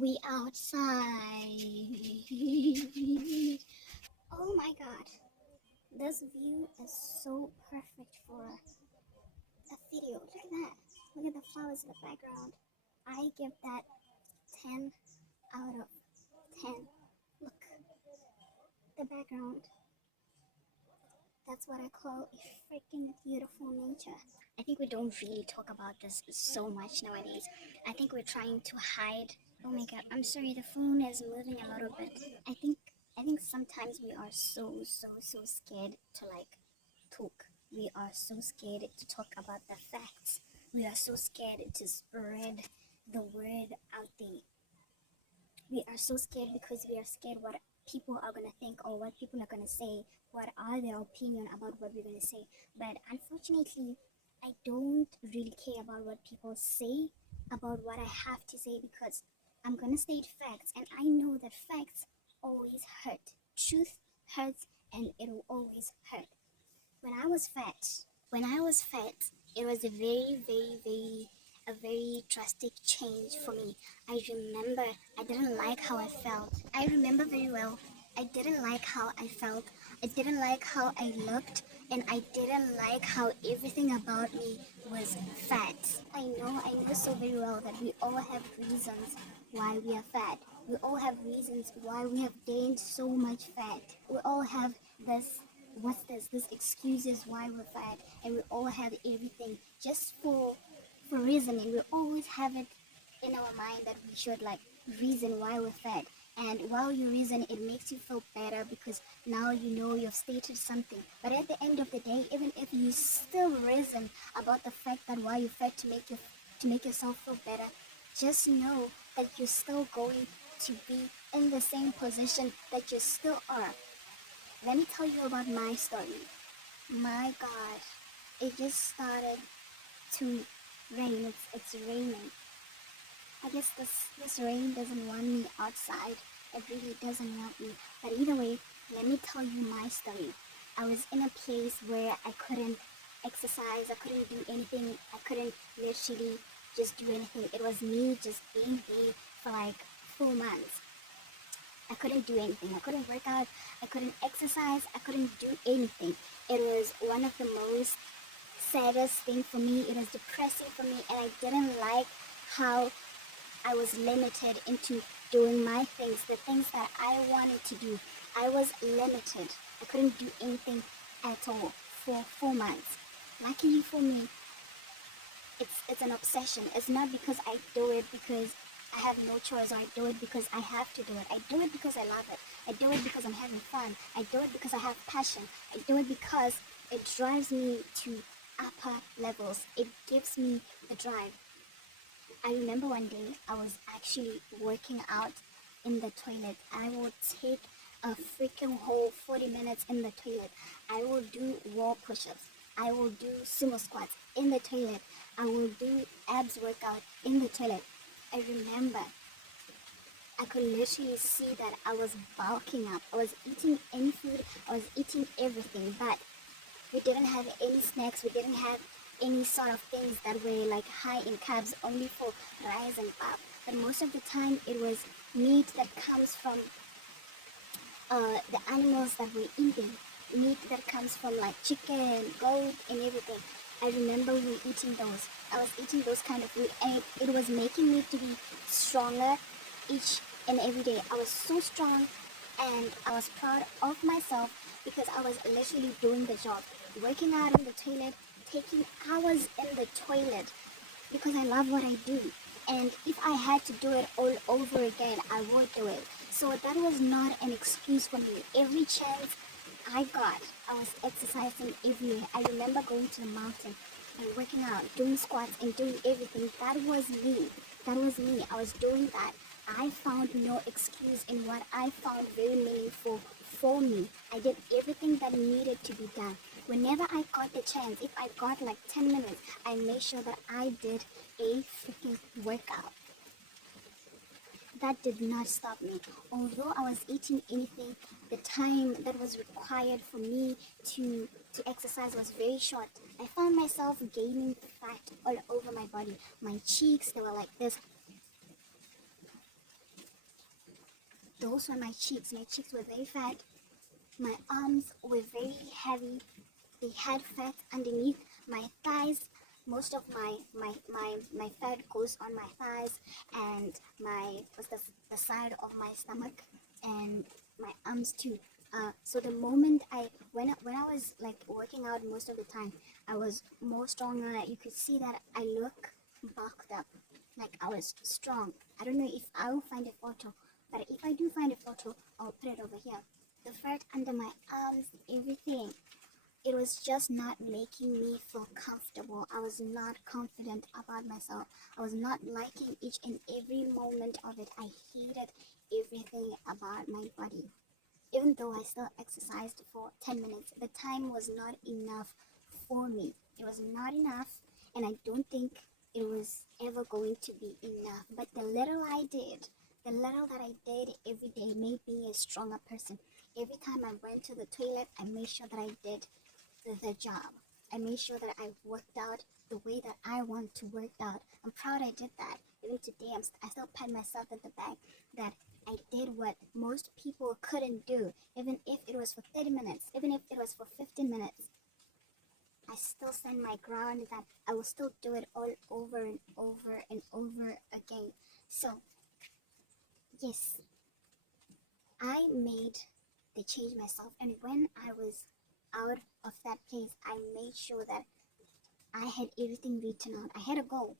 We outside. Oh my god. This view is so perfect for a video. Look at that. Look at the flowers in the background. I give that 10 out of 10. Look, the background. That's what I call a freaking beautiful nature. I think we don't really talk about this so much nowadays. I think we're trying to hide. Oh my god, I'm sorry, the phone is moving a little bit. I think I think sometimes we are so scared to talk. We are so scared to talk about the facts. We are so scared to spread the word out there. We are so scared because we are scared what people are going to think or what people are going to say, what are their opinion about what we're going to say. But unfortunately, I don't really care about what people say about what I have to say, because I'm going to state facts, and I know that facts always hurt. Truth hurts, and it will always hurt. when I was fat, when I was fat, it was a very drastic change for me. I remember I didn't like how I felt. I remember very well. I didn't like how I felt. I didn't like how I looked, and I didn't like how everything about me was fat. I know so very well that we all have reasons why we are fat. We all have reasons why we have gained so much fat. We all have this this excuses why we're fat, and we all have everything just for reasoning. We always have it in our mind that we should reason why we're fat. And while you reason, it makes you feel better because now you know you've stated something. But at the end of the day, even if you still reason about the fact that why you're fat to make yourself feel better, just know that you're still going to be in the same position that you still are. Let me tell you about my story. My God, it just started to rain. It's raining. I guess this rain doesn't want me outside. It really doesn't want me. But either way, let me tell you my story. I was in a place where I couldn't exercise. I couldn't do anything. I couldn't literally just do anything. It was me just being there for 4 months. I couldn't do anything. I couldn't work out. I couldn't exercise. I couldn't do anything. It was one of the most saddest thing for me. It was depressing for me, and I didn't like how I was limited into doing my things, the things that I wanted to do. I was limited. I couldn't do anything at all for 4 months. Luckily for me, it's an obsession. It's not because I do it because I have no choice, or I do it because I have to do it. I do it because I love it. I do it because I'm having fun. I do it because I have passion. I do it because it drives me to upper levels. It gives me the drive. I remember one day I was actually working out in the toilet. I will take a freaking whole 40 minutes in the toilet. I will do wall push-ups. I will do sumo squats in the toilet. I will do abs workout in the toilet. I remember I could literally see that I was bulking up. I was eating any food. I was eating everything, but we didn't have any snacks. We didn't have any sort of things that were high in carbs, only for rice and pap. But most of the time, it was meat that comes from the animals that we're eating. Meat that comes from chicken, goat, and everything. I remember we eating those. I was eating those kind of food, and it was making me to be stronger each and every day. I was so strong, and I was proud of myself because I was literally doing the job, working out in the toilet, taking hours in the toilet because I love what I do. And if I had to do it all over again, I would do it. So that was not an excuse for me. Every chance I got, I was exercising everywhere. I remember going to the mountain and working out, doing squats and doing everything. That was me. That was me. I was doing that. I found no excuse in what I found very meaningful for me. I did everything that needed to be done. Whenever I got the chance, if I got 10 minutes, I made sure that I did a freaking workout. That did not stop me. Although I was eating anything, the time that was required for me to exercise was very short. I found myself gaining fat all over my body. My cheeks, they were like this. Those were my cheeks. My cheeks were very fat. My arms were very heavy. They had fat underneath my thighs. Most of my fat goes on my thighs and the side of my stomach and my arms too. So the moment when I was like working out most of the time, I was more stronger. You could see that I look bulked up, like I was strong. I don't know if I will find a photo, but if I do find a photo, I'll put it over here. The fat under my arms, everything. It was just not making me feel comfortable. I was not confident about myself. I was not liking each and every moment of it. I hated everything about my body. Even though I still exercised for 10 minutes, the time was not enough for me. It was not enough, and I don't think it was ever going to be enough. But the little I did, the little that I did every day made me a stronger person. Every time I went to the toilet, I made sure that I did the job. I made sure that I worked out the way that I want to work out. I'm proud I did that. Even today, I still pat myself at the back that I did what most people couldn't do. Even if it was for 30 minutes, even if it was for 15 minutes, I still stand my ground that I will still do it all over and over and over again. So, yes, I made the change myself. And when I was out of that place, I made sure that I had everything written out. I had a goal.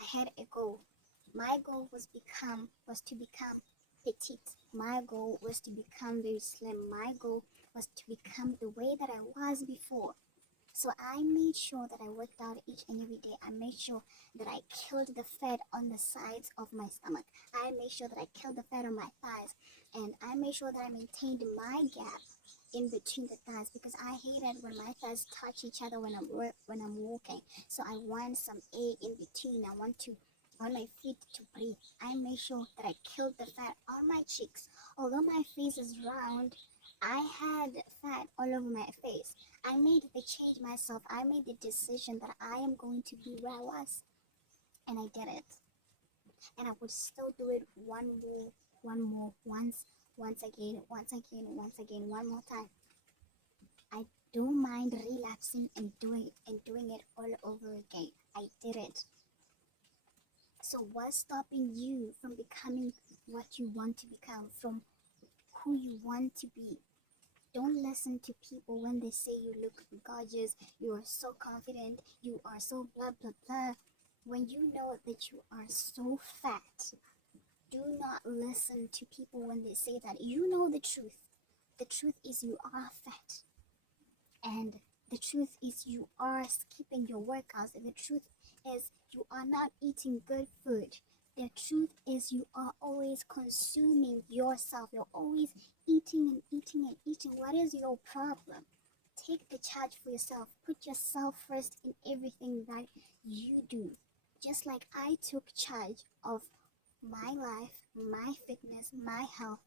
I had a goal. My goal was to become petite. My goal was to become very slim. My goal was to become the way that I was before. So I made sure that I worked out each and every day. I made sure that I killed the fat on the sides of my stomach. I made sure that I killed the fat on my thighs. And I made sure that I maintained my gap in between the thighs because I hated when my thighs touch each other when I'm walking. So I want some air in between. I want my feet to breathe. I made sure that I killed the fat on my cheeks. Although my face is round, I had fat all over my face. I made the change myself. I made the decision that I am going to be where I was. And I did it. And I would still do it once again, one more time. I don't mind relapsing and doing it all over again. I did it. So what's stopping you from becoming what you want to become, from who you want to be? Don't listen to people when they say you look gorgeous, you are so confident, you are so blah blah blah. When you know that you are so fat, do not listen to people when they say that. You know the truth. The truth is you are fat. And the truth is you are skipping your workouts. The truth is you are not eating good food. The truth is you are always consuming yourself. You're always eating and eating and eating. What is your problem? Take the charge for yourself. Put yourself first in everything that you do. Just like I took charge of my life, my fitness, my health,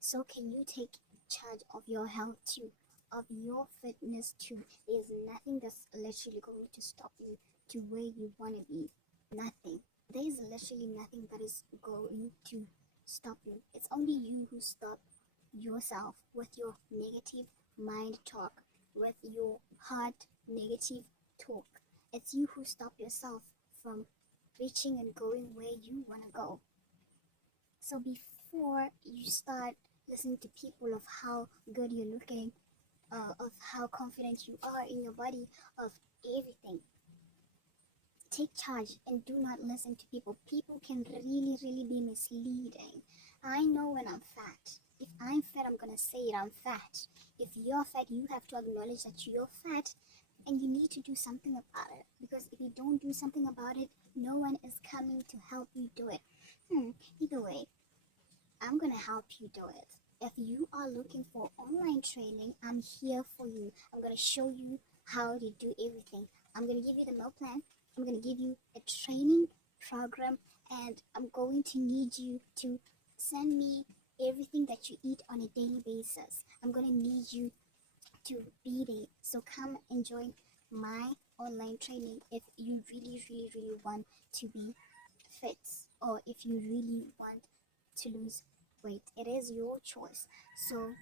so can you take charge of your health too, of your fitness too. There's nothing that's literally going to stop you to where you want to be. Nothing. There is literally nothing that is going to stop you. It's only you who stop yourself with your negative mind talk, with your hard negative talk. It's you who stop yourself from reaching and going where you want to go. So before you start listening to people of how good you're looking, of how confident you are in your body, of everything, take charge and do not listen to people. People can really, really be misleading. I know when I'm fat. If I'm fat, I'm gonna say it, I'm fat. If you're fat, you have to acknowledge that you're fat and you need to do something about it. Because if you don't do something about it, no one is coming to help you do it. Either way, I'm gonna help you do it. If you are looking for online training, I'm here for you. I'm gonna show you how to do everything. I'm gonna give you the meal plan. I'm gonna give you a training program, and I'm going to need you to send me everything that you eat on a daily basis. I'm gonna need you to be there. So come and join my online training if you really, really, really want to be fit, or if you really want to lose wait, it is your choice. So